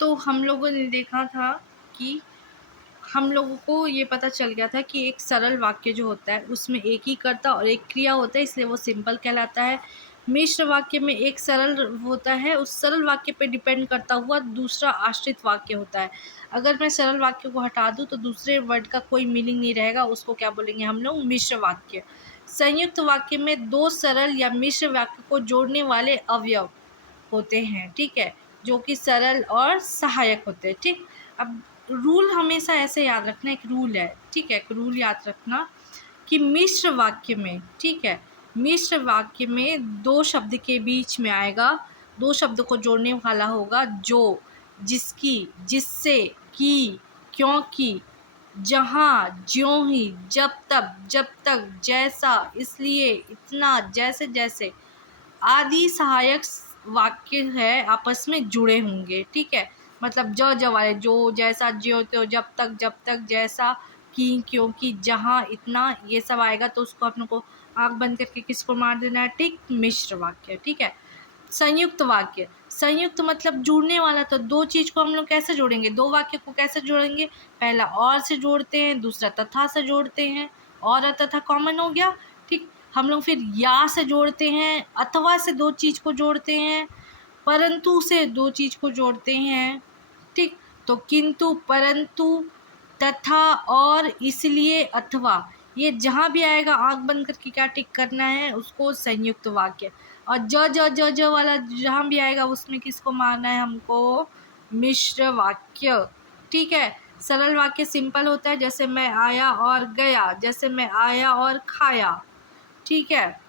तो हम लोगों ने देखा था कि हम लोगों को ये पता चल गया था कि एक सरल वाक्य जो होता है उसमें एक ही कर्ता और एक क्रिया होता है, इसलिए वो सिंपल कहलाता है। मिश्र वाक्य में एक सरल होता है, उस सरल वाक्य पे डिपेंड करता हुआ दूसरा आश्रित वाक्य होता है। अगर मैं सरल वाक्य को हटा दूँ तो दूसरे वर्ड का कोई मीनिंग नहीं रहेगा, उसको क्या बोलेंगे हम लोग? मिश्र वाक्य। संयुक्त वाक्य में दो सरल या मिश्र वाक्य को जोड़ने वाले अवयव होते हैं, ठीक है, जो कि सरल और सहायक होते हैं, ठीक। अब रूल हमेशा ऐसे याद रखना, एक रूल है, ठीक है, एक रूल याद रखना कि मिश्र वाक्य में, ठीक है, मिश्र वाक्य में दो शब्द के बीच में आएगा, दो शब्द को जोड़ने वाला होगा जो, जिसकी, जिससे, की, क्योंकि, जहाँ, ज्यों ही, जब तक, जैसा, इसलिए, इतना, जैसे जैसे आदि सहायक वाक्य है आपस में जुड़े होंगे, ठीक है। मतलब ज वाले जो, जैसा, ज्यों त्यों, जब तक, जैसा, की, क्योंकि, जहाँ, इतना, ये सब आएगा तो उसको अपने को आँख बंद करके किसको मार देना है? टिक। मिश्र वाक्य, ठीक है। संयुक्त वाक्य, संयुक्त मतलब जुड़ने वाला, तो दो चीज़ को हम लोग कैसे जोड़ेंगे? दो वाक्य को कैसे जोड़ेंगे? पहला और से जोड़ते हैं, दूसरा तथा से जोड़ते हैं, और तथा कॉमन हो गया, ठीक। हम लोग फिर या से जोड़ते हैं, अथवा से दो चीज़ को जोड़ते हैं, परंतु से दो चीज़ को जोड़ते हैं, ठीक। तो किंतु, परंतु, तथा, और, इसलिए, अथवा, ये जहाँ भी आएगा आँख बंद करके क्या टिक करना है? उसको संयुक्त वाक्य। और ज वाला जहाँ भी आएगा उसमें किसको मारना है हमको? मिश्र वाक्य, ठीक है। सरल वाक्य सिंपल होता है, जैसे मैं आया और गया, जैसे मैं आया और खाया, ठीक है।